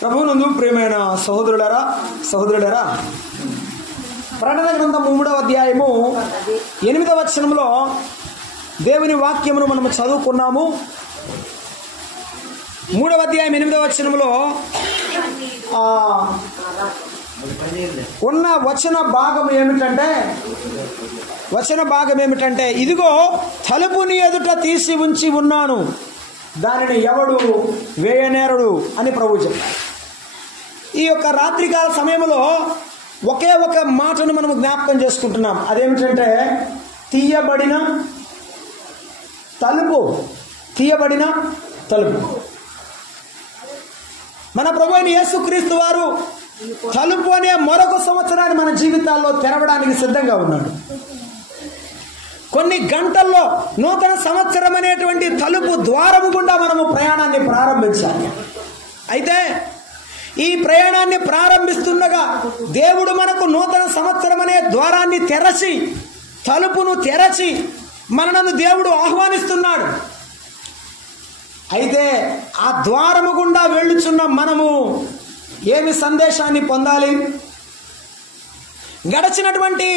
ప్రభువునందు ప్రియమైన సహోదరులారా, ప్రకటన గ్రంథం 3వ అధ్యాయము 8వ వచనంలో దేవుని వాక్యమును మనము చదువుకున్నాము. 3వ అధ్యాయం 8వ వచనంలో ఉన్న వచన భాగం ఏమిటంటే ఇదిగో తలుపుని ఎదుట తీసి ఉంచి ఉన్నాను, దానిని ఎవడు వేయనేరడు అని ప్రభువు చెప్పారు. ఈ యొక్క రాత్రికాల సమయంలో ఒకే ఒక మాటను మనం జ్ఞాపకం చేసుకుంటున్నాం. అదేమిటంటే తీయబడిన తలుపు. మన ప్రభు అయిన యేసుక్రీస్తు వారు తలుపు అనే మరొక సంవత్సరాన్ని మన జీవితాల్లో తెరవడానికి సిద్ధంగా ఉన్నాడు. కొన్ని గంటల్లో నూతన సంవత్సరం అనేటువంటి తలుపు ద్వారము గుండా మనము ప్రయాణాన్ని ప్రారంభించాలి. అయితే ఈ ప్రయాణాన్ని ప్రారంభిస్తుండగా దేవుడు మనకు నూతన సంవత్సరం అనే ద్వారాన్ని తలుపును తెరచి మనను దేవుడు ఆహ్వానిస్తున్నాడు. అయితే ఆ ద్వారము గుండా వెళ్ళుచున్న మనము ఏమి సందేశాన్ని పొందాలి? గడిచినటువంటి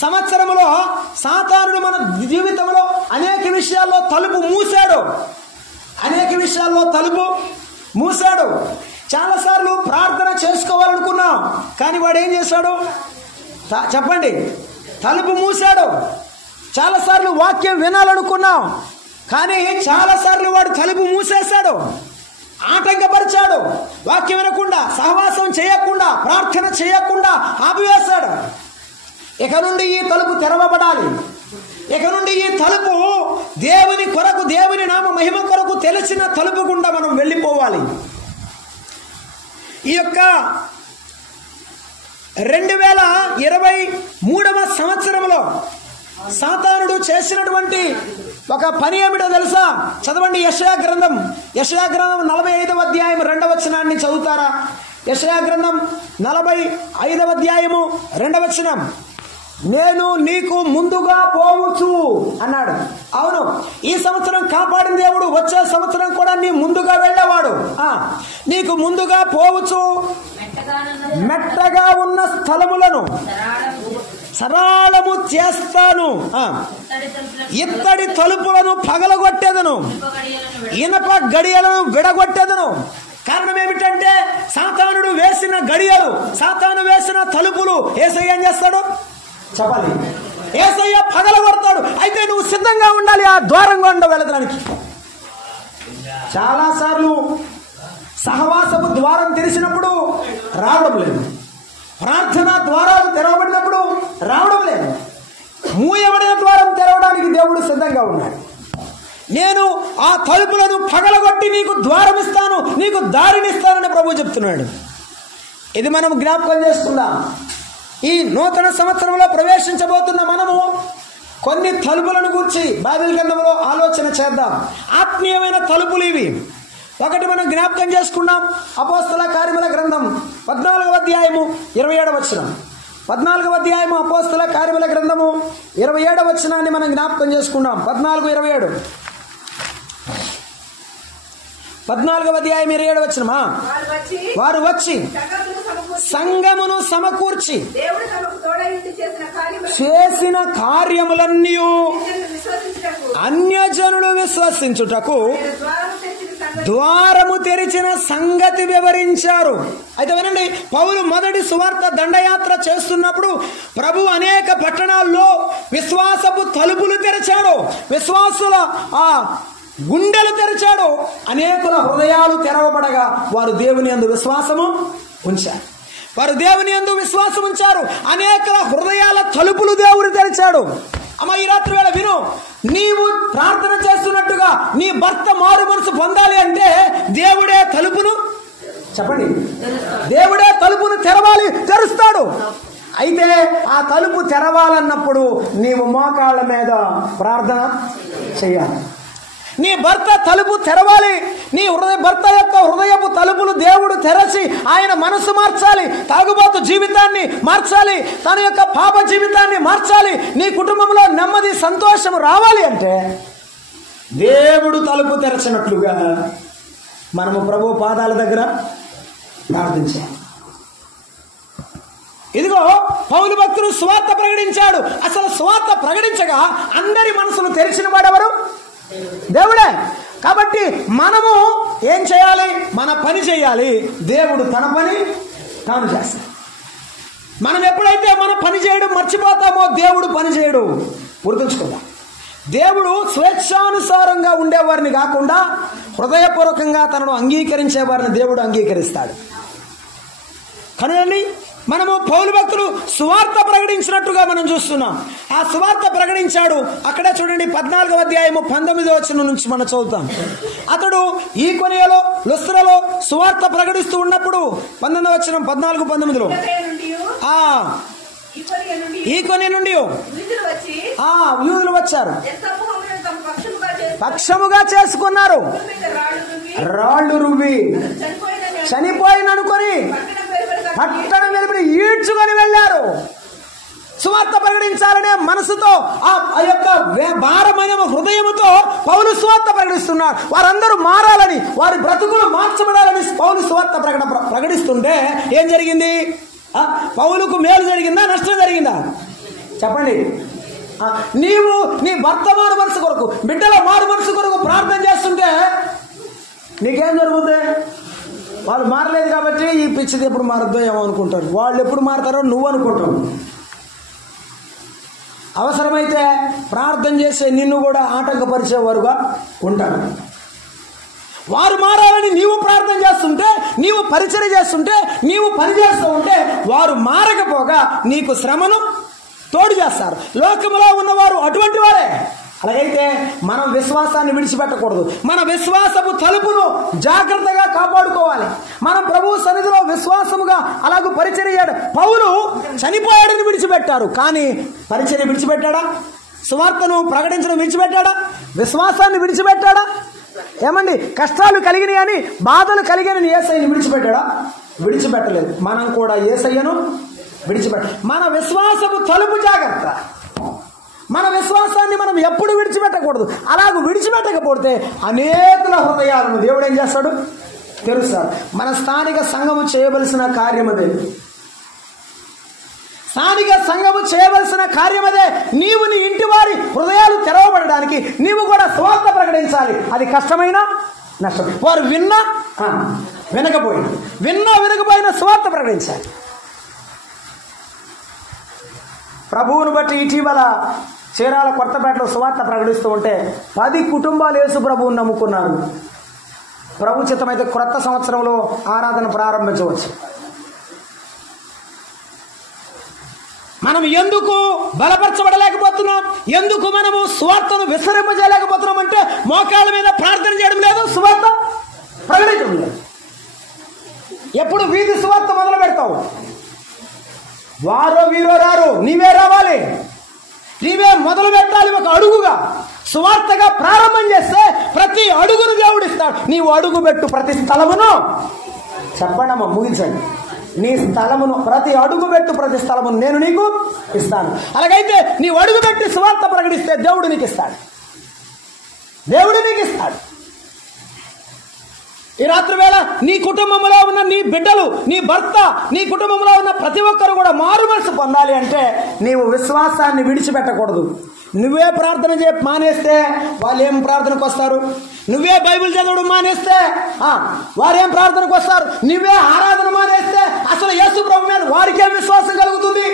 సంవత్సరంలో సాతానుడు మన జీవితంలో అనేక విషయాల్లో తలుపు మూసాడు. చాలాసార్లు ప్రార్థన చేసుకోవాలనుకున్నాం, కానీ వాడు ఏం చేశాడు చెప్పండి? తలుపు మూసాడు. చాలాసార్లు వాక్యం వినాలనుకున్నాం, కానీ చాలాసార్లు వాడు తలుపు మూసేశాడు, ఆటంకపరిచాడు. వాక్యం వినకుండా, సహవాసం చేయకుండా, ప్రార్థన చేయకుండా ఆపివేశాడు. ఇక నుండి ఈ తలుపు తెరవబడాలి. ఇక నుండి ఈ తలుపు దేవుని కొరకు, దేవుని నామ మహిమ కొరకు తెలిసిన తలుపు గుండా మనం వెళ్ళిపోవాలి. ఈ యొక్క 2023వ సంవత్సరంలో సాతానుడు చేసినటువంటి ఒక పని ఏమిటో తెలుసా? చదవండి యెషయా గ్రంథం 45వ అధ్యాయం 2వ వచనాన్ని చదువుతారా? యెషయా గ్రంథం 45వ అధ్యాయము 2వ వచనం. నేను నీకు ముందుగా పోవచ్చు అన్నాడు. అవును, ఈ సంవత్సరం కాపాడిన దేవుడు వచ్చే సంవత్సరం కూడా నీ ముందుగా వెళ్ళేవాడు. నీకు ముందుగా పోవచ్చు, మెట్టగా ఉన్న స్థలములను సరళము చేస్తాను, ఇత్తడి తలుపులను పగలగొట్టేదను, ఇనప గడియలను విడగొట్టేదను. కారణం ఏమిటంటే సాతానుడు వేసిన గడియలు, సాతాను వేసిన తలుపులు యేసయ్య ఏం చేస్తాడు చెప్పాలి? యేసయ్య పగలగొడతాడు. అయితే నువ్వు సిద్ధంగా ఉండాలి ఆ ద్వారం గుండా వెళ్ళడానికి. చాలాసార్లు సహవాసపు ద్వారం తెరిచినప్పుడు రావడం లేదు, ప్రార్థన ద్వారాలు తెరవబడినప్పుడు రావడం లేదు. మూయబడిన ద్వారం తెరవడానికి దేవుడు సిద్ధంగా ఉన్నాడు. నేను ఆ తలుపులను పగలగొట్టి నీకు ద్వారం ఇస్తాను, నీకు దారినిస్తానని ప్రభువు చెప్తున్నాడు. ఇది మనం జ్ఞాపకం చేసుకుందాం. ఈ నూతన సంవత్సరంలో ప్రవేశించబోతున్న మనము కొన్ని తలుపులను గురించి బైబిల్ గ్రంథంలో ఆలోచన చేద్దాం. ఆత్మీయమైన తలుపులు ఇవి. ఒకటి మనం జ్ఞాపకం చేసుకున్నాం. అపోస్తల కార్యముల గ్రంథం 14వ అధ్యాయము 27వ వచనం. 14వ అధ్యాయము అపోస్తల కార్యముల గ్రంథము 27వ వచనాన్ని మనం జ్ఞాపకం చేసుకున్నాం. 14:27. 14వ అధ్యాయం 27వ వచనమా? వారు వచ్చి సంఘమును సమకూర్చి చేసిన కార్యములన్నీ అన్యజనులు విశ్వసించుటకు ద్వారము తెరిచిన సంగతి వివరించారు. అయితే వినండి, పౌలు మొదటి సువార్త దండయాత్ర చేస్తున్నప్పుడు ప్రభు అనేక పట్టణాల్లో విశ్వాసపు తలుపులు తెరిచాడు, విశ్వాసుల ఆ గుండెలు తెరిచాడు. అనేకుల హృదయాలు తెరవబడగా వారు దేవుని యందు విశ్వాసము ఉంచారు. అనేకుల హృదయాల తలుపులు దేవుడు తెరిచాడు. అమ్మ, ఈ రాత్రి వేళ విను. నీవు ప్రార్థన చేస్తున్నట్టుగా నీ భర్త మారు మనసు పొందాలి అంటే దేవుడే తలుపును తెరుస్తాడు. అయితే ఆ తలుపు తెరవాలన్నప్పుడు నీవు మోకాళ్ళ మీద ప్రార్థన చేయాలి. నీ భర్త తలుపు తెరవాలి. నీ భర్త యొక్క హృదయపు తలుపులు దేవుడు తెరచి ఆయన మనసు మార్చాలి, తాగుబోతు జీవితాన్ని మార్చాలి, తన యొక్క పాప జీవితాన్ని మార్చాలి. నీ కుటుంబంలో నెమ్మది సంతోషం రావాలి అంటే దేవుడు తలుపు తెరచినట్లుగా మనము ప్రభు పాదాల దగ్గర ప్రార్థించాలి. ఇదిగో పౌలు భక్తుడు సువార్త ప్రకటించాడు. అసలు సువార్త ప్రకటించగా అందరి మనసును తెరిచిన వాడెవరు? దేవుడే. కాబట్టి మనము ఏం చేయాలి? మన పని చేయాలి. దేవుడు తన పని తాను చేస్తాడు. మనం ఎప్పుడైతే మన పని చేయడం మర్చిపోతామో దేవుడు పని చేయడు. గుర్తుంచుకుందాం. దేవుడు స్వేచ్ఛానుసారంగా ఉండేవారిని కాకుండా హృదయపూర్వకంగా తనను అంగీకరించే వారిని దేవుడు అంగీకరిస్తాడు. కనుక మనము పౌలు భక్తులు సువార్త ప్రకటించినట్టుగా మనం చూస్తున్నాం. ఆ సువార్త ప్రకటించాడు. అక్కడే చూడండి 14వ అధ్యాయము 19వ వచనం నుంచి మనం చదువుతాం. అతడు ఈకొనియలో లుస్త్రలో సువార్త ప్రకటిస్తూ ఉన్నప్పుడు 19వ వచనం 14, 19లో ఈకొనియ నుండి యూదులు వచ్చారు, పక్షముగా చేసుకున్నారు, రాళ్ళు రువ్వి చనిపోయిననుకొని పట్టణం వెలుపడి ఈడ్చుకొని వెళ్ళారు. సువార్త ప్రకటించాలనే మనసుతో ఆ యొక్క భారమైన హృదయముతో పౌలు సువార్త ప్రకటిస్తున్నాడు. వారందరూ మారాలని, వారి బ్రతుకులు మార్చబడాలని పౌలు సువార్త ప్రకటిస్తుంటే ఏం జరిగింది? పౌలుకు మేలు జరిగిందా, నష్టం జరిగిందా? చెప్పండి. నీవు నీ భర్త మారు మనసు కొరకు, బిడ్డల మారు మనసు కొరకు ప్రార్థన చేస్తుంటే నీకేం జరుగుతుంది? వాళ్ళు మారలేదు కాబట్టి ఈ పిచ్చిది ఎప్పుడు మారద్దో ఏమో అనుకుంటారు. వాళ్ళు ఎప్పుడు మారతారో నువ్వు అనుకుంటావు. అవసరమైతే ప్రార్థన చేసే నిన్ను కూడా ఆటంకపరిచేవారుగా ఉంటారు. వారు మారాలని నీవు ప్రార్థన చేస్తుంటే, నీవు పరిచర్య చేస్తుంటే, నీవు పని చేస్తూ ఉంటే వారు మారకపోగా నీకు శ్రమను తోడు చేస్తారు. లోకములో ఉన్నవారు అటువంటి వారే. అలాగైతే మనం విశ్వాసాన్ని విడిచిపెట్టకూడదు. మన విశ్వాసపు తలుపును జాగ్రత్తగా కాపాడుకోవాలి. మనం ప్రభువు సన్నిధిలో విశ్వాసముగా అలాగూ పరిచర్య. పౌలు చనిపోయాడని విడిచిపెట్టారు, కానీ పరిచర్య విడిచిపెట్టాడా? సువార్తను ప్రకటించడం విడిచిపెట్టాడా? విశ్వాసాన్ని విడిచిపెట్టాడా? ఏమండి, కష్టాలు కలిగినాయి అని, బాధలు కలిగిన యేసయ్యను విడిచిపెట్టాడా? విడిచిపెట్టలేదు. మనం కూడా యేసయ్యను మన విశ్వాసపు తలుపు జాగ్రత్త. మన విశ్వాసాన్ని మనం ఎప్పుడు విడిచిపెట్టకూడదు. అలాగ విడిచిపెట్టకపోతే అనేకుల హృదయాలను దేవుడు ఏం చేస్తాడు? తెరుస్తాడు. మన స్థానిక సంఘము చేయవలసిన కార్యమదే. స్థానిక సంఘము చేయవలసిన కార్యమదే. నీవు నీ ఇంటి వారి హృదయాలు తెరవబడడానికి నీవు కూడా సువార్త ప్రకటించాలి. అది కష్టమైన నష్టం. వారు విన్నా వినకపోయినా సువార్త ప్రకటించాలి. ప్రభువును బట్టి ఇటీవల చీరాల కొత్తపేటలో సువార్త ప్రకటిస్తూ ఉంటే 10 కుటుంబాలు యేసు ప్రభువును నమ్ముకున్నారు. ప్రభు చిత్తమైతే క్రొత్త సంవత్సరంలో ఆరాధన ప్రారంభించవచ్చు. మనం ఎందుకు బలపరచబడలేకపోతున్నాం? ఎందుకు మనము సువార్తను విస్తరింపజేయలేకపోతున్నాం అంటే మోకాళ్ళ మీద ప్రార్థన చేయడం లేదు, సువార్త ప్రకటించడం లేదు. ఎప్పుడు వీధి సువార్త మొదలు పెడతావు? వారో వీరో రారు, నీవే రావాలి. నీవే మొదలు పెట్టాలి. ఒక అడుగుగా సువార్తగా ప్రారంభం చేస్తే ప్రతి అడుగును దేవుడిస్తాడు. నీవు అడుగు పెట్టు ప్రతి స్థలమును, చెప్పండమ్మా, ముగించండి. నీ స్థలమును, ప్రతి అడుగు పెట్టు ప్రతి స్థలమును నేను నీకు ఇస్తాను. అలాగైతే నీవు అడుగు పెట్టి సువార్త ప్రకటిస్తే దేవుడు నీకు ఇస్తాడు. ఈ రాత్రి వేళ నీ కుటుంబంలో ఉన్న నీ బిడ్డలు, నీ భర్త, నీ కుటుంబంలో ఉన్న ప్రతి ఒక్కరు కూడా మారు మనసు పొందాలి అంటే నీవు విశ్వాసాన్ని విడిచిపెట్టకూడదు. నువ్వే ప్రార్థన మానేస్తే వాళ్ళు ఏం ప్రార్థనకు వస్తారు? నువ్వే బైబిల్ చదవడం మానేస్తే వారేం ప్రార్థనకు వస్తారు? నువ్వే ఆరాధన మానేస్తే అసలు యేసు ప్రభు మీద వారికేం విశ్వాసం కలుగుతుంది?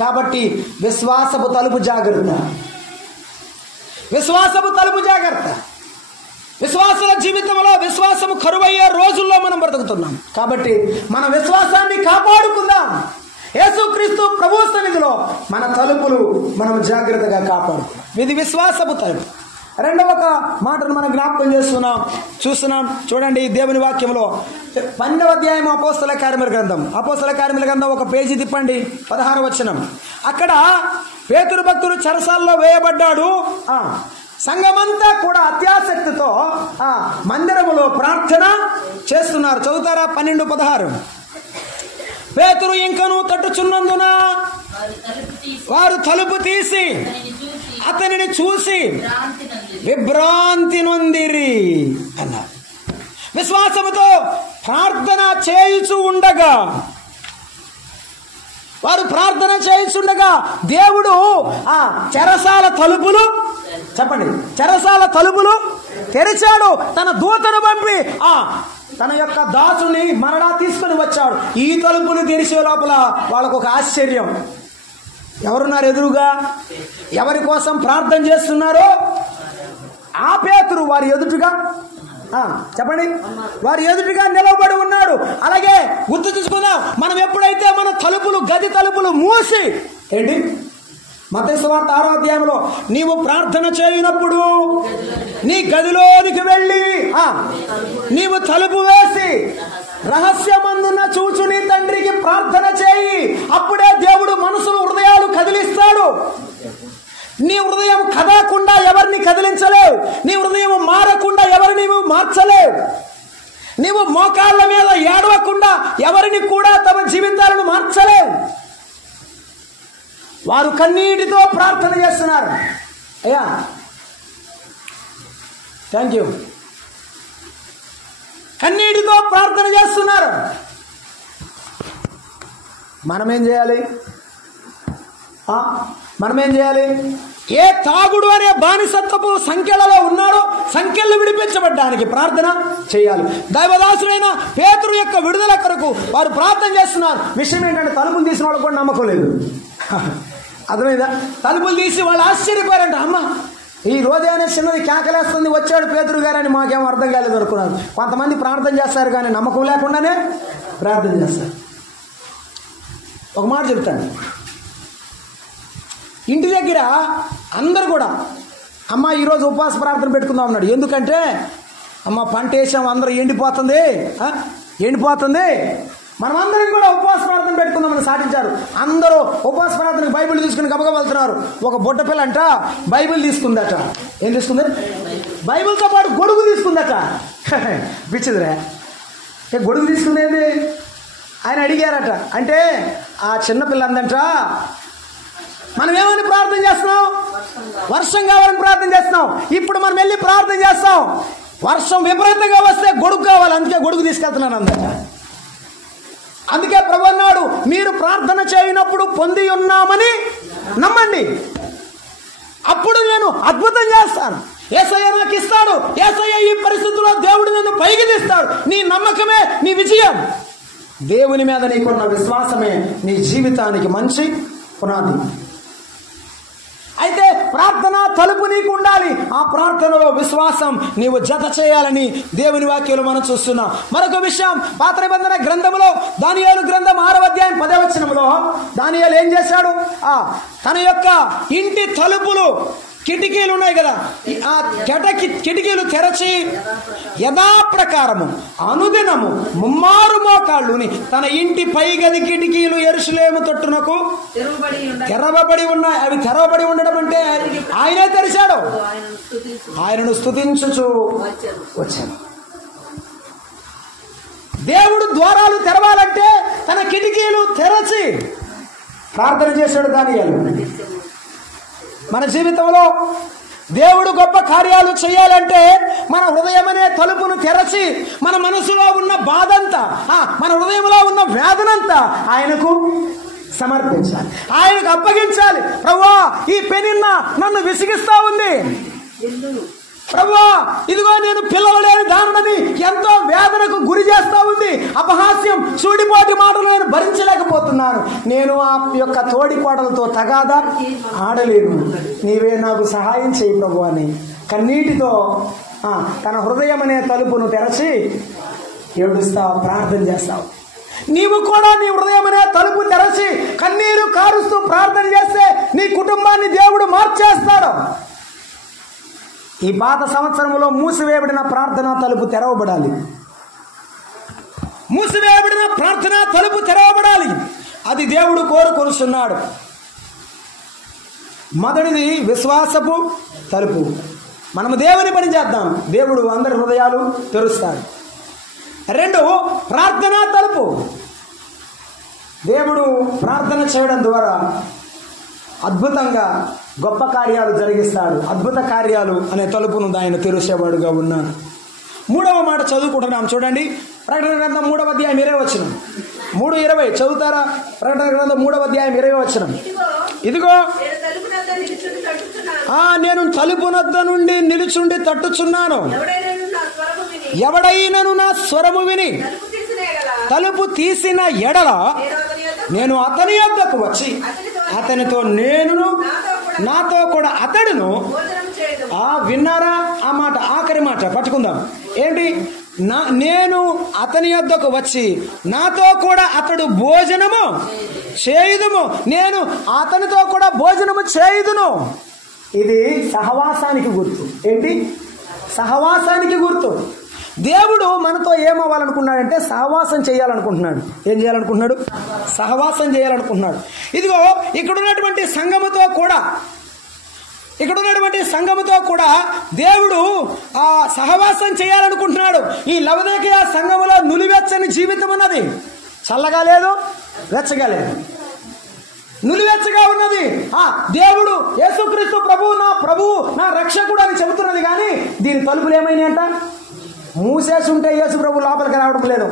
కాబట్టి విశ్వాసపు తలుపు జాగ్రత్త. విశ్వాసుల జీవితంలో విశ్వాసము కరువయ్యే రోజుల్లో మనం బ్రతుకుతున్నాం. కాబట్టి మన విశ్వాసాన్ని కాపాడుకుందాం. యేసుక్రీస్తు ప్రభు సన్నిధిలో మన తలుపులు మనం జాగ్రత్తగా కాపాడుకుందాం. ఇది విశ్వాసపు తలుపు. రెండవ ఒక మాటను మనం జ్ఞాపకం చూస్తున్నాం. చూడండి దేవుని వాక్యంలో 12వ అధ్యాయం అపోస్తల కార్యముల గ్రంథం ఒక పేజీ తిప్పండి, 16వ వచనం. అక్కడ పేతురు భక్తుడు చెరసాల్లో వేయబడ్డాడు. సంఘమంతా కూడా అత్యాసక్తితో మందిరములో ప్రార్థన చేస్తున్నారు. చదువుతారా? 12:16. పేతురు ఇంకను తట్టుచున్నందున వారు తలుపు తీసి అతనిని చూసి విభ్రాంతి నొందిరి అన్నారు. విశ్వాసముతో ప్రార్థన చేయుచు ఉండగా, వారు ప్రార్థన చేయుచుండగా దేవుడు ఆ చెరసాల తలుపులు, చెప్పండి, చెరసాల తలుపులు తెరిచాడు. తన దూతను పంపి తన యొక్క దాసుని మరలా తీసుకుని వచ్చాడు. ఈ తలుపులు తెరిచే లోపల వాళ్ళకు ఒక ఆశ్చర్యం. ఎవరున్నారు ఎదురుగా? ఎవరి కోసం ప్రార్థన చేస్తున్నారో ఆ పేతురు వారి ఎదుటిగా, చెప్పండి, వారి ఎదుటిగా నిలబడి ఉన్నాడు. అలాగే గుర్తు తీసుకుందాం, మనం ఎప్పుడైతే మన తలుపులు, గది తలుపులు మూసి, ఏంటి మత్తయి సువార్త 6వ అధ్యాయంలో నీవు ప్రార్థన చేయనప్పుడు నీ గదిలోనికి వెళ్ళి నీవు తలుపు వేసి రహస్యమందున చూచు నీ తండ్రికి ప్రార్థన చేయి. అప్పుడే దేవుడు మనసులు, హృదయాలు కదిలిస్తాడు. నీ హృదయం కదలకుండా ఎవరిని కదిలించలేవు. నీ హృదయం మారకుండా ఎవరిని నీవు మార్చలేవు. నీవు మోకాళ్ళ మీద ఏడవకుండా ఎవరిని కూడా తమ జీవితాలను మార్చలేవు. వారు కన్నీటితో ప్రార్థన చేస్తున్నారు. అయ్యా థ్యాంక్ యూ. కన్నీటితో ప్రార్థన చేస్తున్నారు. మనమేం చేయాలి? మనమేం చేయాలి? ఏ తాగుడు అనే బానిసత్వపు సంఖ్యలలో ఉన్నాడో సంఖ్యలు విడిపించబడ్డానికి ప్రార్థన చేయాలి. దైవదాసుడైన పేతురు యొక్క విడుదల కొరకు వారు ప్రార్థన చేస్తున్నారు. విషయం ఏంటంటే తలుపులు తీసిన వాళ్ళకు కూడా నమ్మకం లేదు. అర్థమైందా? తలుపులు తీసి వాళ్ళు ఆశ్చర్యపోయారంట. అమ్మ ఈ రోజు అనే చిన్నది కేకలేస్తుంది, వచ్చాడు పేతురు గారని మాకేమో అర్థం కాలేదు అనుకున్నారు. కొంతమంది ప్రార్థన చేస్తారు కానీ నమ్మకం లేకుండానే ప్రార్థన చేస్తారు. ఒక మాట చెప్తాను, ఇంటి దగ్గర అందరు కూడా అమ్మ ఈరోజు ఉపవాస ప్రార్థన పెట్టుకుందాం అన్నాడు. ఎందుకంటే అమ్మ పంట వేసాం, అందరూ ఎండిపోతుంది. మనం అందరం కూడా ఉపవాస ప్రార్థన పెట్టుకుందామని సాటించారు. అందరూ ఉపవాస ప్రార్థనకు బైబిల్ తీసుకుని గబగబా వెళ్తున్నారు. ఒక బుట్ట పిల్ల అంట బైబిల్ తీసుకుందట. ఏం తీసుకుంది? బైబిల్తో పాటు గొడుగు తీసుకుందట. పిచ్చిదిరా, గొడుగు తీసుకుందేంది ఆయన అడిగారట. అంటే ఆ చిన్నపిల్ల అందంట, మనం ఏమని ప్రార్థన చేస్తున్నాం? వర్షం కావాలని ప్రార్థన చేస్తున్నాం. ఇప్పుడు మనం వెళ్ళి ప్రార్థన చేస్తాం, వర్షం విపరీతంగా వస్తే గొడుగు కావాలి, అందుకే గొడుగు తీసుకెళ్తున్నాను అందట. అందుకే ప్రభు అన్నాడు, మీరు ప్రార్థన చేయనప్పుడు పొంది ఉన్నామని నమ్మండి, అప్పుడు నేను అద్భుతం చేస్తాను. యేసయ్య నాకు ఇస్తాడు. యేసయ్య ఈ పరిస్థితుల్లో దేవుడు నన్ను పైకి తీస్తాడు. నీ నమ్మకమే నీ విజయం. దేవుని మీద నీకున్న విశ్వాసమే నీ జీవితానికి మంచి పునాది. అయితే ప్రార్థన తలుపు నీకు ఉండాలి. ఆ ప్రార్థనలో విశ్వాసం నీవు జత చేయాలని దేవుని వాక్యంలో మనం చూస్తున్నాం. మరొక విషయం, పాత నిబంధన గ్రంథంలో దానియేలు గ్రంథం 6వ అధ్యాయం 10వ వచనంలో దానియేలు ఏం చేశాడు? తన యొక్క ఇంటి తలుపులు, కిటికీలు ఉన్నాయి కదా, ఆ కిటికీలు తెరచి యథాప్రకారము అనుదినము ముమ్మారు మోకాళ్ళుని తన ఇంటి పైగది కిటికీలు యెరూషలేము తొట్టునకు తెరవబడి ఉన్నాయి. అవి తెరవబడి ఉండడం అంటే ఆయనే తెరిచాడు. ఆయనను స్తుతించుచు వచ్చాను. దేవుడు ద్వారాలు తెరవాలంటే తన కిటికీలు తెరచి ప్రార్థన చేశాడు దానియేలు. మన జీవితంలో దేవుడు గొప్ప కార్యాలు చేయాలంటే మన హృదయం అనే తలుపును తెరచి మన మనసులో ఉన్న బాధంతా, మన హృదయంలో ఉన్న వేదనంతా ఆయనకు సమర్పించాలి, ఆయనకు అప్పగించాలి. ప్రభువా, ఈ పెనిన్న నన్ను విసిగిస్తా ఉంది. ప్రభువా, ఇదిగో నేను పిల్లలు లేని దానిని ఎంతో వేదనకు గురి చేస్తా ఉంది. అపహాస్యం, సూడిపోటి మాటలు నేను భరించలేకపోతున్నాను. నేను ఆ యొక్క తోడి కోడలతో తగాదా ఆడలేను. నీవే నాకు సహాయం చేయి ప్రభు అని కన్నీటితో తన హృదయం అనే తలుపును తెరచి ఏడుస్తావు, ప్రార్థన చేస్తావు. నీవు కూడా నీ హృదయం అనే తలుపు తెరచి కన్నీరు కారుస్తూ ప్రార్థన చేస్తే నీ కుటుంబాన్ని దేవుడు మార్చేస్తాడు. ఈ పాత సంవత్సరంలో మూసివేయబడిన ప్రార్థన తలుపు తెరవబడాలి. మూసివేయబడిన ప్రార్థన తలుపు తెరవబడాలి. అది దేవుడు కోరుకొనుచున్నాడు. మొదటిది విశ్వాసపు తలుపు. మనము దేవుని పని చేద్దాం, దేవుడు అందరి హృదయాలు తెరుస్తాడు. 2, ప్రార్థనా తలుపు. దేవుడు ప్రార్థన చేయడం ద్వారా అద్భుతంగా గొప్ప కార్యాలు జరిగిస్తాడు. అద్భుత కార్యాలు అనే తలుపును ఆయన తెరిచేవాడుగా ఉన్నాడు. 3వ మాట చదువుకుంటున్నాం చూడండి. ప్రకటన గ్రంథం 3వ అధ్యాయం 20వ వచనం. 3:20 చదువుతారా? ప్రకటన గ్రంథం 3వ అధ్యాయం 20వ వచనం. ఇదిగో నేను తలుపు నద్ద నుండి నిలుచుండి తట్టుచున్నాను. ఎవడైనను నా స్వరము విని తలుపు తీసిన ఎడల నేను అతని యొద్దకు వచ్చి అతనితో నేను నాతో కూడా అతడును. విన్నారా ఆ మాట? ఆఖరి మాట పట్టుకుందాం. ఏంటి? నేను అతని యొద్దకు వచ్చి నాతో కూడా అతడు భోజనము చేయుదుము, నేను అతనితో కూడా భోజనము చేయుదును. ఇది సహవాసానికి గుర్తు. ఏంటి? సహవాసానికి గుర్తు. దేవుడు మనతో ఏమవ్వాలనుకున్నాడంటే సహవాసం చేయాలనుకుంటున్నాడు. ఏం చేయాలనుకుంటున్నాడు? సహవాసం చేయాలనుకుంటున్నాడు. ఇదిగో ఇక్కడున్నటువంటి సంఘముతో కూడా దేవుడు ఆ సహవాసం చేయాలనుకుంటున్నాడు. ఈ లవదీకయ సంఘములో నులివెచ్చని జీవితం ఉన్నది. చల్లగా లేదు, వెచ్చగా లేదు, నులివెచ్చగా ఉన్నది. దేవుడు యేసుక్రీస్తు ప్రభువు నా రక్షకుడు అని చెబుతున్నది. కానీ దీని తలుపులు ఏమైనాయి అంట? మూసేసి ఉంటే యేసు ప్రభు లోపలికి రావడం లేదు.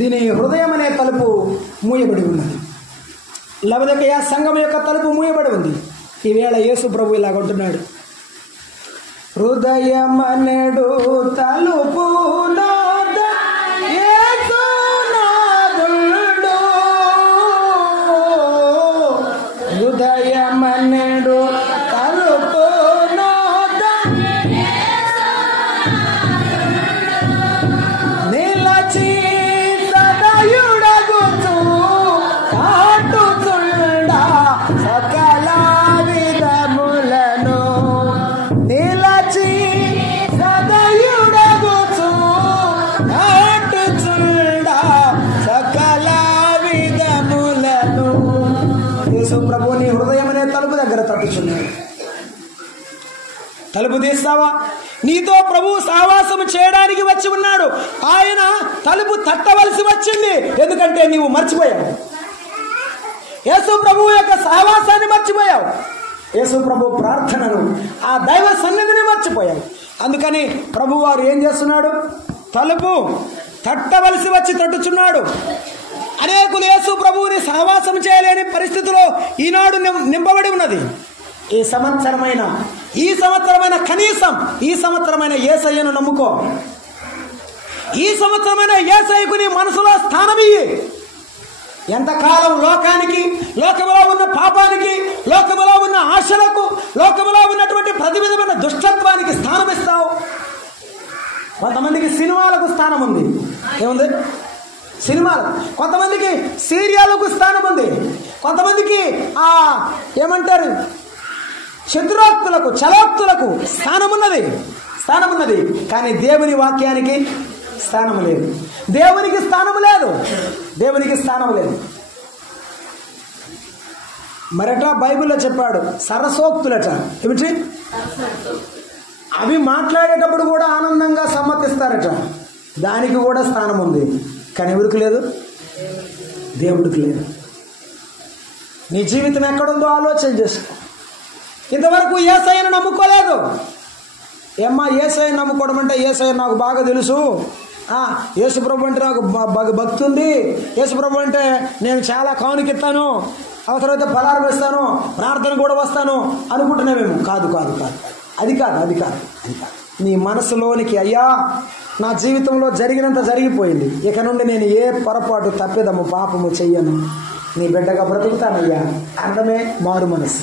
దీని హృదయం అనే తలుపు మూయబడి ఉన్నది. లవదీకయ సంఘం యొక్క తలుపు మూయబడి ఉంది. ఈవేళ యేసు ప్రభు ఇలాగంటున్నాడు, హృదయమనెడు తలుపు హృదయమనెడు తలుపు నిలచి సదయుడగుచు కాటుచుండా సకల విధములను నిలచి సదయుడగుచు కాటుచుండా సకల విధములను. యేసు ప్రభు నీ హృదయం అనే తలుపు దగ్గర తట్టుచున్నాడు. తలుపు తీస్తావా? నీతో ప్రభు సహవాసం చేయడానికి వచ్చి ఉన్నాడు. ఆయన తలుపు తట్టవలసి వచ్చింది. ఎందుకంటే నీవు మర్చిపోయావు. యేసు ప్రభు యొక్క సహవాసాన్ని మర్చిపోయావు. యేసు ప్రభు ప్రార్థనను, ఆ దైవ సన్నిధిని మర్చిపోయావు. అందుకని ప్రభు వారు ఏం చేస్తున్నాడు? తలుపు తట్టవలసి వచ్చి తట్టుచున్నాడు. అనేకులు యేసు ప్రభువుని సహవాసం చేయలేని పరిస్థితిలో ఈనాడు నింపబడి ఉన్నది. ఈ సంవత్సరమైన కనీసం ఈ సంవత్సరమైన యేసయ్యను నమ్ముకో. ఈ సంవత్సరమైన యేసయ్యకు నీ మనసులో స్థానమియ్యి. ఎంతకాలం లోకానికి, లోకములో ఉన్న పాపానికి, లోకములో ఉన్న ఆశలకు, లోకములో ఉన్నటువంటి ప్రతి విధమైన దుష్టత్వానికి స్థానం ఇస్తావు? కొంతమందికి సినిమాలకు స్థానం ఉంది. ఏముంది? సినిమాలు. కొంతమందికి సీరియాలకు స్థానం ఉంది. కొంతమందికి ఏమంటారు, చతురోక్తులకు, చలోక్తులకు స్థానం ఉన్నది. కానీ దేవుని వాక్యానికి స్థానం లేదు. దేవునికి స్థానం లేదు. మరట బైబిల్లో చెప్పాడు సరసోక్తులట. ఏమిటి? అవి మాట్లాడేటప్పుడు కూడా ఆనందంగా సమ్మతిస్తారట. దానికి కూడా స్థానం ఉంది. కానీ ఎవరికి లేదు? దేవుడికి లేదు. నీ జీవితం ఎక్కడుందో ఆలోచన చేసుకో. ఇంతవరకు యేసయ్యను నమ్ముకోలేదు. ఏమ్మా యేసయ్యను నమ్ముకోవడం అంటే, యేసయ్య నాకు బాగా తెలుసు, యేసుప్రభు అంటే నాకు భక్తి ఉంది, యేసుప్రభు అంటే నేను చాలా కానుకిస్తాను, అవసరమైతే పలారం వేస్తాను, ప్రార్థన కూడా వస్తాను అనుకుంటున్నావేమో. కాదు. అది కాదు. నీ మనసులోనికి, అయ్యా నా జీవితంలో జరిగినంత జరిగిపోయింది, ఇక నుండి నేను ఏ పొరపాటు, తప్పిదము, పాపము చెయ్యను, నీ బిడ్డగా బ్రతుకుతానయ్యా అనడమే మారు మనసు.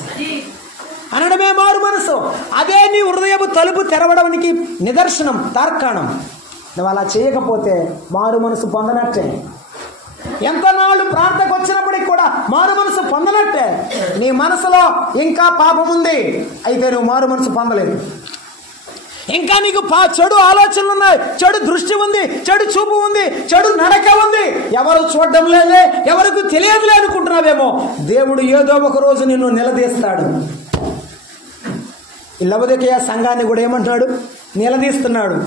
అదే నీ హృదయపు తలుపు తెరవడానికి నిదర్శనం, తార్కాణం. నువ్వు అలా చేయకపోతే మారు మనసు పొందనట్టే. ఎంత నాళ్ళు ప్రార్థనకు వచ్చినప్పటికి కూడా మారు మనసు పొందనట్టే. నీ మనసులో ఇంకా పాపం ఉంది, అయితే నువ్వు మారు మనసు పొందలేదు. ఇంకా నీకు చెడు ఆలోచనలు ఉన్నాయి, చెడు దృష్టి ఉంది, చెడు చూపు ఉంది, చెడు నడక ఉంది. ఎవరు చూడడం లేదే, ఎవరికి తెలియదులే అనుకుంటున్నావేమో. దేవుడు ఏదో ఒక రోజు నిన్ను నిలదీస్తాడు. ఈ లవొదికయ సంఘాన్ని కూడా ఏమంటున్నాడు? నిలదీస్తున్నాడు.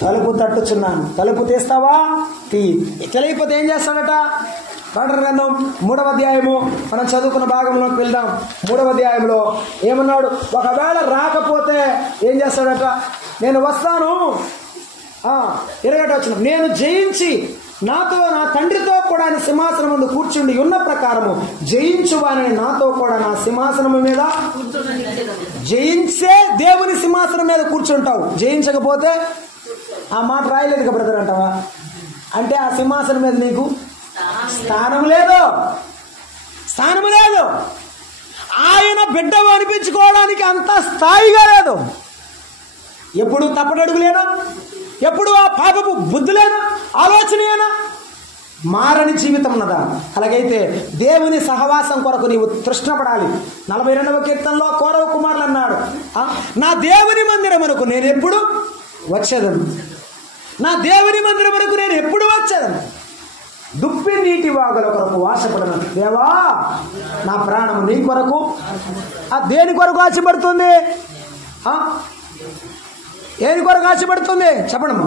తలుపు తట్టుచున్నాను, తలుపు తీస్తావా? తెలియకపోతే ఏం చేస్తాడట? ప్రకటన గ్రంథం 3వ అధ్యాయము మనం చదువుకున్న భాగంలోకి వెళ్దాం. 3వ అధ్యాయంలో ఏమన్నాడు? ఒకవేళ రాకపోతే ఏం చేస్తాడట? నేను వస్తాను. 21 వచనం, నేను జయించి నాతో నా తండ్రితో కూడా ఆయన సింహాసనం ముందు కూర్చుండి ఉన్న ప్రకారము జయించువాని నాతో కూడా నా సింహాసనం మీద జయించే దేవుని సింహాసనం మీద కూర్చుంటావు. జయించకపోతే ఆ మాట రాయలేదు కదా బ్రదర్ అంటావా? అంటే ఆ సింహాసనం మీద నీకు స్థానం లేదు, స్థానం లేదు. ఆయన బిడ్డ అనిపించుకోవడానికి అంత స్థాయిగా లేదు. ఎప్పుడు తప్పటడుగులేనా? ఎప్పుడు ఆ పాపపు బుద్ధులేనా? ఆలోచనేనా? మారని జీవితం ఉన్నదా? అలాగైతే దేవుని సహవాసం కొరకు నీవు తృష్ణపడాలి. 42వ కీర్తనలో కోరవ కుమారులు అన్నాడు, నా దేవుని మందిరమునకు నేను ఎప్పుడు వచ్చేదను, నా దేవుని మందిరమునకు నేను ఎప్పుడు వచ్చేదను. దుప్పి నీటి వాగుల కొరకు ఆశపడను. దేవా, నా ప్రాణము నీ కొరకు. దేని కొరకు ఆశపడుతుంది? ఏది కొరకు ఆశపడుతుంది? చెప్పడము.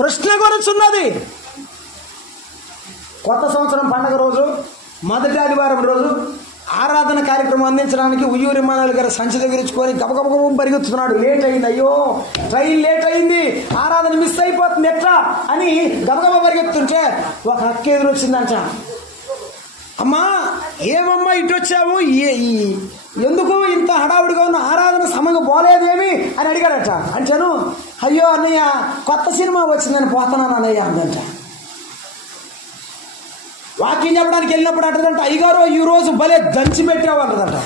తృష్ణ కొరుచున్నది. కొత్త సంవత్సరం పండగ రోజు, మొదటి ఆదివారం రోజు ఆరాధన కార్యక్రమం అందించడానికి ఉయ్యూరి మానవులు గారు సంచి దగ్గరించుకొని గబగబగబం పరిగెత్తుతున్నాడు. లేట్ అయింది, అయ్యో ట్రైన్ లేట్ అయింది, ఆరాధన మిస్ అయిపోతుంది ఎట్లా అని గబగబ పరిగెత్తుంటే ఒక అక్క ఎదురు వచ్చిందంట. అమ్మా, ఏమమ్మా ఇటు వచ్చావు, ఎందుకు ఇంత హడావుడిగా ఉన్న, ఆరాధన సమయం పోలేదేమి అని అడిగాడట. అంటాను, అయ్యో అన్నయ్య కొత్త సినిమా వచ్చిందని పోతున్నాను అన్నయ్య అందంట. వాక్యం చెప్పడానికి వెళ్ళినప్పుడు అంటదంట, అయ్యగారు ఈ రోజు భలే దంచి పెట్టావు అంటదంట.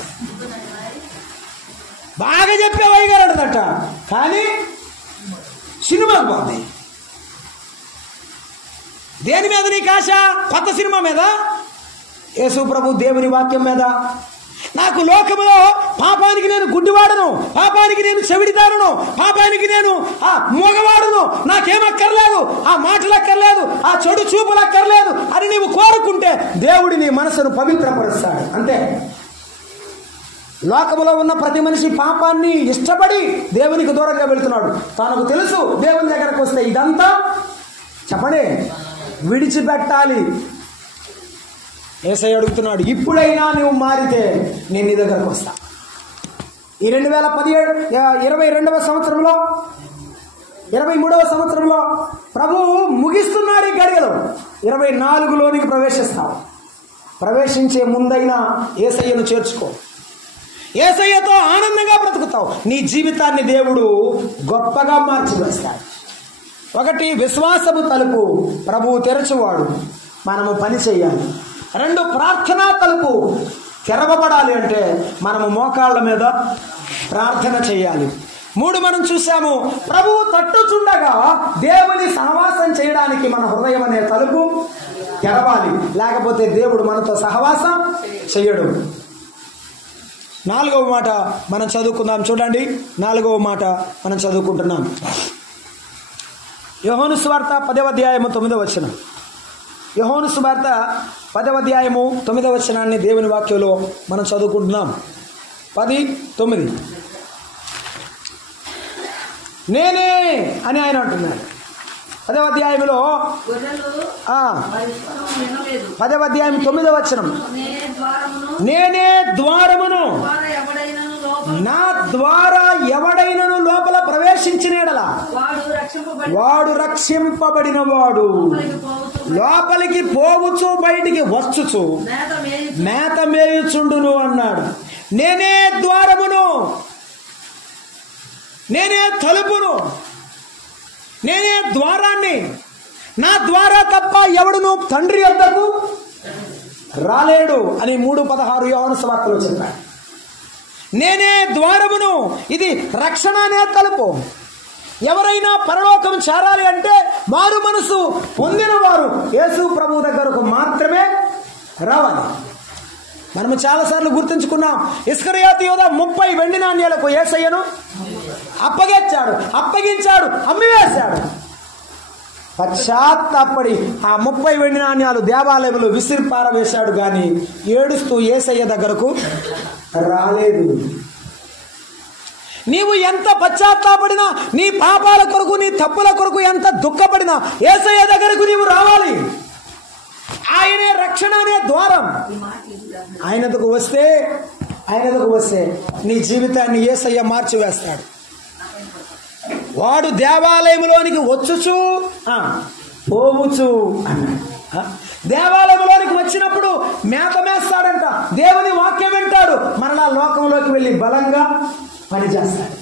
బాగా చెప్పావు అయ్యగారు అంటదంట. కానీ సినిమాకు పోతుంది. దేని మీద నీకు ఆశ? కొత్త సినిమా మీద, యేసు ప్రభు దేవుని వాక్యం మీద. నాకు లోకములో పాపానికి నేను గుడ్డివాడను, పాపానికి నేను చెవిడిదారును, పాపానికి నేను మూగవాడును, నాకేమక్కర్లేదు, ఆ మాటలు అక్కర్లేదు, ఆ చెడు చూపులు అక్కర్లేదు అని నీవు కోరుకుంటే దేవుడి నీ మనసును పవిత్రపరుస్తాడు. అంతే. లోకములో ఉన్న ప్రతి మనిషి పాపాన్ని ఇష్టపడి దేవునికి దూరంగా వెళ్తున్నాడు. తనకు తెలుసు దేవుని దగ్గరకు వస్తే ఇదంతా చెప్పండి విడిచిపెట్టాలి. యేసయ్య అడుగుతున్నాడు, ఇప్పుడైనా నువ్వు మారితే నేను నీ దగ్గరకు వస్తా. ఈ 2022వ సంవత్సరంలో 23వ సంవత్సరంలో ప్రభు ముగిస్తున్నాడు. ఈ గడియలో 24లోనికి ప్రవేశిస్తావు. ప్రవేశించే ముందైనా యేసయ్యను చేర్చుకో. యేసయ్యతో ఆనందంగా బ్రతుకుతావు. నీ జీవితాన్ని దేవుడు గొప్పగా మార్చివేస్తాడు. 1 విశ్వాసపు తలుపు ప్రభువు తెరచువాడు, మనము పని చేయాలి. 2 ప్రార్థనా తలుపు తెరవబడాలి అంటే మనము మోకాళ్ళ మీద ప్రార్థన చేయాలి. 3 మనం చూసాము, ప్రభువు తట్టుచుండగా దేవుని సహవాసం చేయడానికి మన హృదయం అనే తలుపు తెరవాలి. లేకపోతే దేవుడు మనతో సహవాసం చెయ్యడు. 4వ మాట మనం చదువుకుందాం. చూడండి, 4వ మాట మనం చదువుకుంటున్నాం. యోహాను సువార్త 10వ అధ్యాయము 9వ వచనం. యోహాను సువార్త 10వ అధ్యాయము 9వ వచనాన్ని దేవుని వాక్యంలో మనం చదువుకుంటున్నాం. 10:9 నేనే అని ఆయన అంటున్నాడు. 10వ అధ్యాయంలో 10వ అధ్యాయం 9వ వచనం, నేనే ద్వారమును, నా ద్వారా ఎవడైనను లోపల ప్రవేశించిన యెడల వాడు రక్షింపబడిన వాడు, లోపలికి పోవచ్చు బయటికి వచ్చుచు మేత మేయుచుండును అన్నాడు. నేనే ద్వారమును, నేనే తలుపును, నేనే ద్వారాన్ని, నా ద్వారా తప్ప ఎవడును తండ్రి వద్దకు రాలేడు అని 3:16 యోహాను సువార్తలో చెప్పాడు. నేనే ద్వారమును, ఇది రక్షణ అనే తలుపు. ఎవరైనా పరలోకం చేరాలి అంటే మారు మనసు పొందిన వారు యేసు ప్రభు దగ్గరకు మాత్రమే రావాలి. మనము చాలాసార్లు గుర్తుంచుకున్నాం, ఇస్కరియోతు యూద 30 వెండి నాణ్యాలకు యేసయ్యను అప్పగించాడు, అమ్మివేశాడు. పశ్చాత్తాపడి ఆ 30 వెండి నాణ్యాలు దేవాలయంలో విసిరి పారవేశాడు. కానీ ఏడుస్తూ యేసయ్య దగ్గరకు రాలేదు. నీవు ఎంత పశ్చాత్తాపడినా, నీ పాపాల కొరకు, నీ తప్పుల కొరకు ఎంత దుఃఖపడినా యేసయ్య దగ్గరకు నీవు రావాలి. ఆయనే రక్షణ అనే ద్వారం. ఆయనకు వస్తే నీ జీవితాన్ని యేసయ్య మార్చివేస్తాడు. వాడు దేవాలయంలోనికి వచ్చుచు పోవుచు అన్నాడు. దేవాలయంలోనికి వచ్చినప్పుడు మేత మేస్తాడంట, దేవుని వాక్యం వింటాడు, మరలా లోకంలోకి వెళ్ళి బలంగా పనిచేస్తాడు.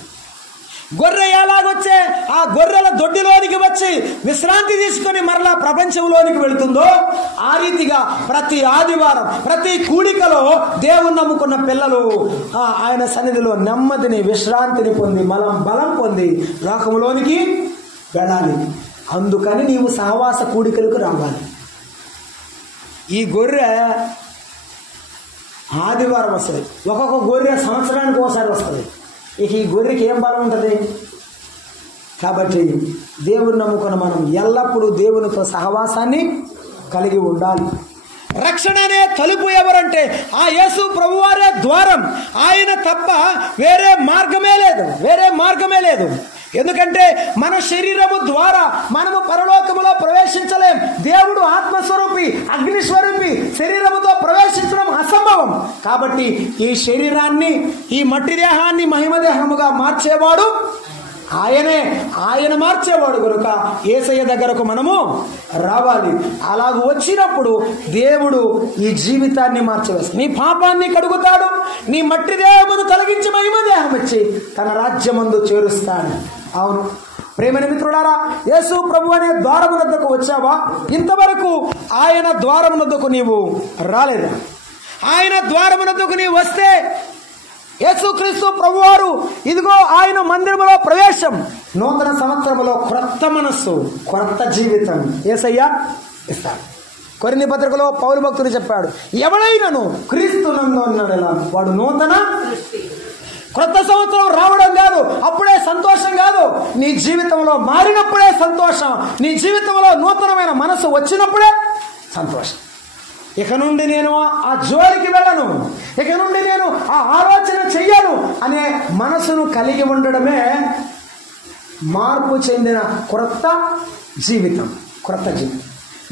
గొర్రె ఎలాగొచ్చే ఆ గొర్రెల దొడ్డిలోనికి వచ్చి విశ్రాంతి తీసుకొని మరలా ప్రపంచంలోనికి వెళుతుందో, ఆ రీతిగా ప్రతి ఆదివారం, ప్రతి కూడికలో దేవుని నమ్ముకున్న పిల్లలు ఆయన సన్నిధిలో నెమ్మదిని, విశ్రాంతిని పొంది, బలం పొంది లోకంలోనికి వెళ్ళాలి. అందుకని నీవు సహవాస కూడికలకు రావాలి. ఈ గొర్రె ఆదివారం వస్తుంది, ఒక్కొక్క గొర్రె సంవత్సరానికి ఒకసారి వస్తుంది. ఇక ఈ గొర్రెకి ఏం బలం ఉంటుంది? కాబట్టి దేవుని నమ్ముకున్న మనం ఎల్లప్పుడూ దేవునితో సహవాసాన్ని కలిగి ఉండాలి. రక్షణ అనే తలుపు ఎవరంటే ఆ యేసు ప్రభువారే ద్వారం. ఆయన తప్ప వేరే మార్గమే లేదు. ఎందుకంటే మన శరీరము ద్వారా మనము పరలోకములో ప్రవేశించలేం. దేవుడు ఆత్మస్వరూపి, అగ్నిస్వరూపి, శరీరముతో ప్రవేశించడం అసంభవం. కాబట్టి ఈ శరీరాన్ని, ఈ మట్టి దేహాన్ని మహిమదేహముగా మార్చేవాడు ఆయనే. ఆయన మార్చేవాడు కనుక యేసయ్య దగ్గరకు మనము రావాలి. అలాగ వచ్చినప్పుడు దేవుడు ఈ జీవితాన్ని మార్చివేస్తాడు. నీ పాపాన్ని కడుగుతాడు, నీ మట్టి దేహమును తొలగించి మహిమదేహం ఇచ్చి తన రాజ్యమందు చేరుస్తాడు. అవును ప్రేమని మిత్రులారా, యేసు ప్రభు అనే ద్వారమునద్దకు వచ్చావా? ఇంతవరకు ఆయన ద్వారమునద్దకు నీవు రాలేదా? ఆయన ద్వారమునద్దకు నీవు వస్తే యేసుక్రీస్తు ప్రభువారు ఇదిగో ఆయన మందిరములో ప్రవేశం, నూతన సంవత్సరములో క్రొత్త మనస్సు, క్రొత్త జీవితం యేసయ్య ఇస్తాడు. కొరింథీ పత్రికలో పౌలు భక్తుడు చెప్పాడు, ఎవడైనను క్రీస్తు నందు ఉన్నాడెలా వాడు నూతన. క్రొత్త సంవత్సరం రావడం కాదు, అప్పుడే సంతోషం కాదు, నీ జీవితంలో మారినప్పుడే సంతోషం, నీ జీవితంలో నూతనమైన మనసు వచ్చినప్పుడే సంతోషం. ఇక నుండి నేను ఆ జోలికి వెళ్ళను, ఇక నుండి నేను ఆ ఆలోచన చెయ్యను అనే మనసును కలిగి ఉండడమే మార్పు చెందిన క్రొత్త జీవితం.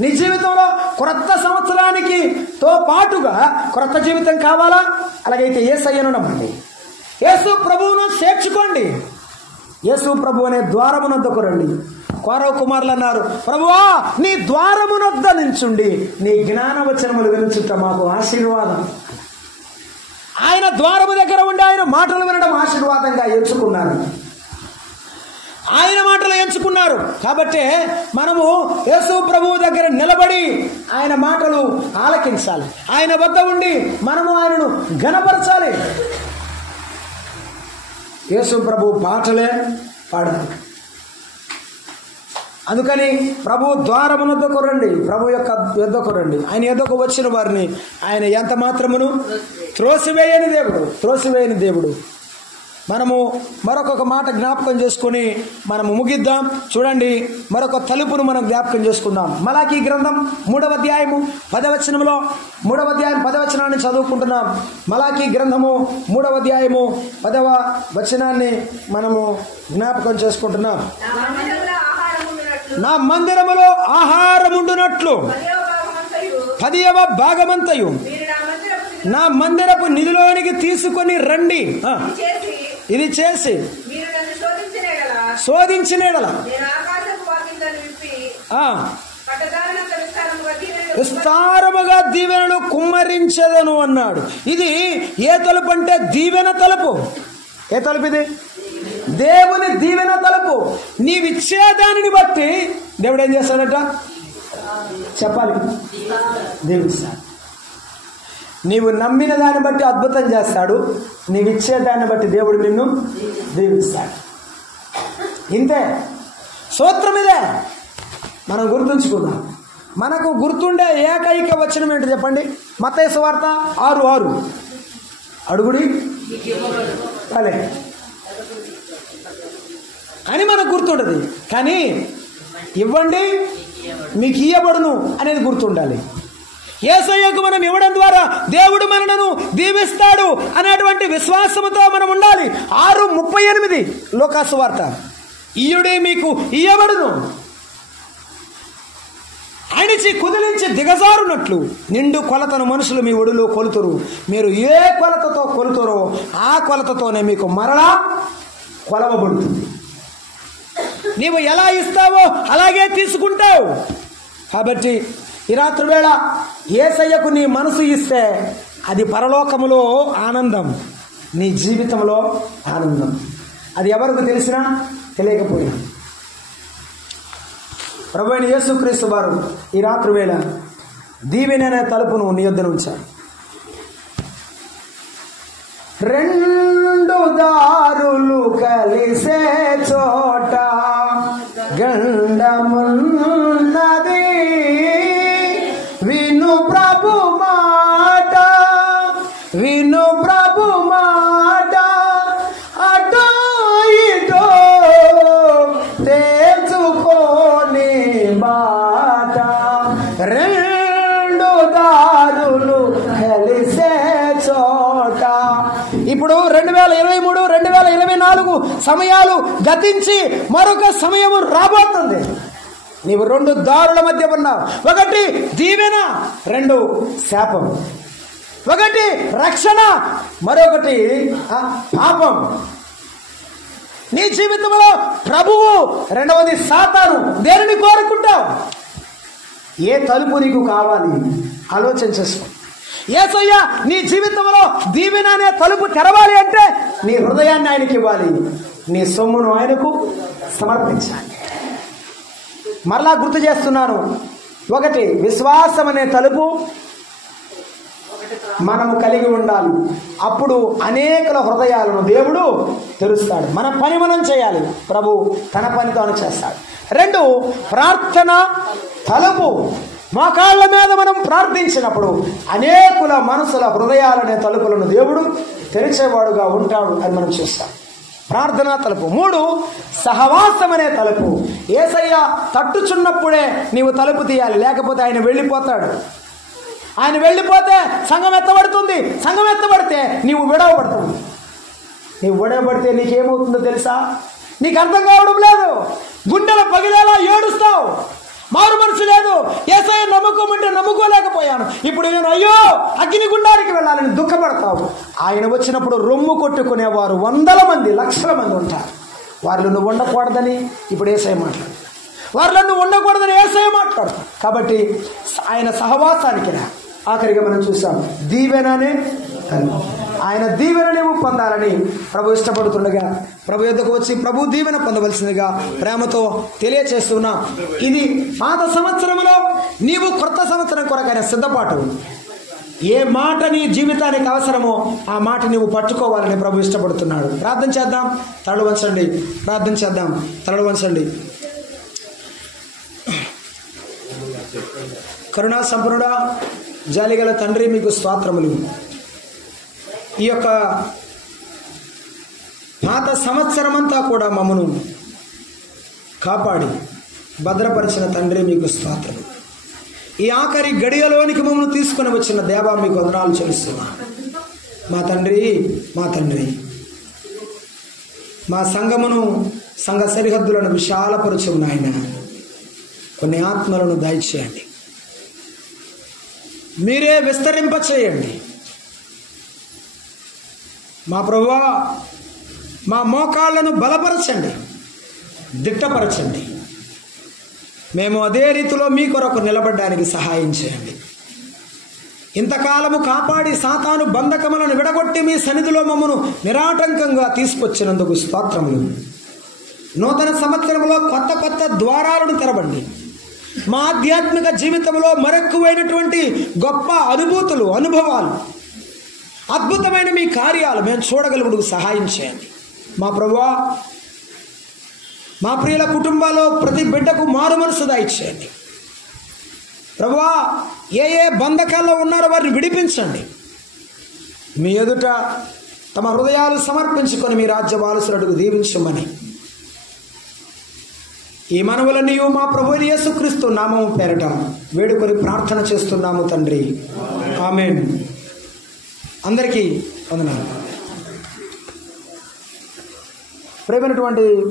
నీ జీవితంలో క్రొత్త సంవత్సరానికి తో పాటుగా క్రొత్త జీవితం కావాలా? అలాగైతే యేసయ్యను నమ్మండి, యేసు ప్రభువును చేర్చుకోండి, యేసు ప్రభు అనే ద్వారమునొద్దకు రండి. కౌరవ కుమారులు అన్నారు, ప్రభువా నీ ద్వారమునొద్ద నించుండి నీ జ్ఞానవచనములు వినుచుట మాకు ఆశీర్వాదం. ఆయన ద్వారము దగ్గర ఉండి ఆయన మాటలు వినడం ఆశీర్వాదంగా ఎంచుకున్నారు. ఆయన మాటలు ఎంచుకున్నారు కాబట్టి మనము యేసు ప్రభువు దగ్గర నిలబడి ఆయన మాటలు ఆలకించాలి. ఆయన వద్ద ఉండి మనము ఆయనను ఘనపరచాలి. యేసు ప్రభు పాటలే పాడాలి. అందుకని ప్రభు ద్వారమునొద్దకు రండి, ప్రభు యొక్క యొద్దకు రండి. ఆయన యొద్దకు వచ్చిన వారిని ఆయన ఎంత మాత్రమును త్రోసివేయని దేవుడు. మనము మరొక మాట జ్ఞాపకం చేసుకుని మనము ముగిద్దాం. చూడండి, మరొక తలుపును మనం జ్ఞాపకం చేసుకుందాం. మలాకీ గ్రంథం 3వ అధ్యాయము 10వ వచనంలో 3వ అధ్యాయం 10వ వచనాన్ని చదువుకుంటున్నాం. మలాకీ గ్రంథము 3వ అధ్యాయము 10వ వచనాన్ని మనము జ్ఞాపకం చేసుకుంటున్నాం. నా మందిరములో ఆహారముండునట్లు 10వ భాగమంతయు నా మందిరపు నిధిలోనికి తీసుకొని రండి. ఇది చేసి శోధించిన విస్తారముగా దీవెనను కుమ్మరించదను అన్నాడు. ఇది ఏ తలుపు అంటే దీవెన తలుపు. ఏ తలుపు ఇది? దేవుని దీవెన తలుపు. నీవిచ్చేదానిని బట్టి దేవుడు ఏం చేస్తాడట చెప్పాలి, దీవిస్తాడు. నీవు నమ్మిన దాన్ని బట్టి అద్భుతం చేస్తాడు, నీవిచ్చేదాన్ని బట్టి దేవుడు నిన్ను దీవిస్తాడు. ఇంతే, సూత్రం ఇదే. మనం గుర్తుంచుకుందాం. మనకు గుర్తుండే ఏకైక వచనం ఏంటి చెప్పండి? మత్తయి సువార్త 6:6 అడుగుడి అలే అని మనకు గుర్తుండదు. కానీ ఇవ్వండి మీకు ఇయ్యబడును అనేది గుర్తుండాలి. యేసయ్యకు మనం ఇవ్వడం ద్వారా దేవుడు మనలను దీవిస్తాడు అనేటువంటి విశ్వాసముతో మనం ఉండాలి. 6:38 లూకాసు వార్త. ఇయుడే మీకు ఇయ్యబడును, అణిచి కుదిలించి దిగజారునట్లు నిండు కొలతను మనుషులు మీ ఒడిలో కొలుతురు. మీరు ఏ కొలతతో కొలుతురో ఆ కొలతతోనే మీకు మరలా కొలవబడుతుంది. నీవు ఎలా ఇస్తావో అలాగే తీసుకుంటావు. కాబట్టి ఈ రాత్రి వేళ యేసయ్యకు నీ మనసు ఇస్తే అది పరలోకములో ఆనందం, నీ జీవితంలో ఆనందం. అది ఎవరికి తెలిసినా తెలియకపోయినా ప్రభువైన యేసుక్రీస్తు వారు ఈ రాత్రి వేళ దీవెన అనే తలుపును నీ యొద్ద ఉంచారు. 2 దారులు కలిసే చోట గండమున్నది, విను ప్రభు మాట, విను ప్రభు మాట, అటో ఇటో తెచ్చుకోని బాట. 2 దారులు కలిసే చోట. ఇప్పుడు 2023 2024 సమయాలు గతించి మరొక సమయము రాబోతుంది. నీవు 2 దారుల మధ్య ఉన్నావు. ఒకటి దీవెన, 2 శాపం. ఒకటి రక్షణ, మరొకటి పాపం. నీ జీవితంలో ప్రభువు, రెండవది సాతాను. దేనిని కోరుకుంటావు? ఏ తలుపు నీకు కావాలి ఆలోచన చేసుకో. యేసయ్య నీ జీవితంలో దీవెన అనే తలుపు తెరవాలి అంటే నీ హృదయాన్ని ఆయనకి ఇవ్వాలి, నీ సొమ్మును ఆయనకు సమర్పించాలి. మరలా గుర్తు చేస్తున్నాను, ఒకటి విశ్వాసం అనే తలుపు మనము కలిగి ఉండాలి. అప్పుడు అనేకల హృదయాలను దేవుడు తెరుస్తాడు. మన పని మనం చేయాలి, ప్రభు తన పని తాను చేస్తాడు. 2 ప్రార్థన తలుపు. మోకాళ్ళ మీద మనం ప్రార్థించినప్పుడు అనేకుల మనసుల హృదయాలనే తలుపులను దేవుడు తెరిచేవాడుగా ఉంటాడు అని మనం చూస్తాం. ప్రార్థనా తలుపు. 3 సహవాసం అనే తలుపు. యేసయ్య తట్టుచున్నప్పుడే నీవు తలుపు తీయాలి, లేకపోతే ఆయన వెళ్ళిపోతాడు. ఆయన వెళ్ళిపోతే సంఘం ఎత్తబడుతుంది. సంఘం ఎత్తబడితే నీవు విడవబడుతుంది. నీవు విడవబడితే నీకేమవుతుందో తెలుసా? నీకు అర్థం కావడం లేదు. గుండెలు పగిలేలా ఏడుస్తావు. మారు మనసు లేదు. యేసయ్య నమ్ముకోమంటే నమ్ముకోలేకపోయాను, ఇప్పుడు నేను అయ్యో అగ్ని గుండానికి వెళ్ళాలని దుఃఖపడతావు. ఆయన వచ్చినప్పుడు రొమ్ము కొట్టుకునేవారు 100 మంది 1,00,000 మంది ఉంటారు. వారిలో నువ్వు ఉండకూడదని ఇప్పుడు యేసయ్య మాట్లాడు. వారిలో నువ్వు ఉండకూడదని యేసయ్య మాట్లాడు. కాబట్టి ఆయన సహవాసానికి రా. ఆఖరిగా మనం చూసాం దీవెననే ఆయన దీవెన నీవు పొందాలని ప్రభు ఇష్టపడుతుండగా ప్రభు యొద్దకు వచ్చి ప్రభు దీవెన పొందవలసిందిగా ప్రేమతో తెలియచేస్తున్నా. ఇది పాత సంవత్సరంలో నీవు కొత్త సంవత్సరం కొరకైన సిద్ధపాటు. ఏ మాట నీ జీవితానికి అవసరమో ఆ మాట నీవు పట్టుకోవాలని ప్రభు ఇష్టపడుతున్నాడు. ప్రార్థన చేద్దాం, తలలు వంచండి. ప్రార్థన చేద్దాం, తలలు వంచండి. కరుణా సంపన్నుడా, జాలిగల తండ్రి, మీకు స్తోత్రములు. ఈ యొక్క పాత సంవత్సరమంతా కూడా మమ్మను కాపాడి భద్రపరిచిన తండ్రి, మీకు స్తోత్రము. ఈ ఆఖరి గడియలోనికి మమ్మల్ని తీసుకుని వచ్చిన దేవా, మీకు వందనాలు చెల్లిస్తున్నా. మా తండ్రి, మా తండ్రి, మా సంఘమును, సంఘ సరిహద్దులను విశాలపరచు నాయన. కొన్ని ఆత్మలను దయచేయండి, మీరే విస్తరింప చేయండి. మా ప్రభువా, మా మోకాళ్ళను బలపరచండి, దిట్టపరచండి. మేము అదే రీతిలో మీ కొరకు నిలబడడానికి సహాయం చేయండి. ఇంతకాలము కాపాడి సాతాను బంధకములను విడగొట్టి మీ సన్నిధిలో మమ్మను నిరాటంకంగా తీసుకొచ్చినందుకు స్తోత్రములు. నూతన సంవత్సరంలో కొత్త కొత్త ద్వారాలను తెరవండి. మా ఆధ్యాత్మిక జీవితంలో మరెక్కువైనటువంటి గొప్ప అనుభూతులు, అనుభవాలు, అద్భుతమైన మీ కార్యాలు మేము చూడగలుగుటకు సహాయం చేయండి. మా ప్రభువా, మా ప్రియుల కుటుంబాల్లో ప్రతి బిడ్డకు మారు మనసు దయచేయండి. ప్రభువా, ఏ ఏ బంధకాల్లో ఉన్నారో వారిని విడిపించండి. మీ ఎదుట తమ హృదయాలు సమర్పించుకొని మీ రాజ్య వారసులకు దీవించమని ఈ మనవులన్నీ మా ప్రభువైన యేసుక్రీస్తు నామము పేరట వేడుకొని ప్రార్థన చేస్తున్నాము తండ్రి. ఆమేన్. అందరికీ వందనాలు. ప్రియమైనటువంటి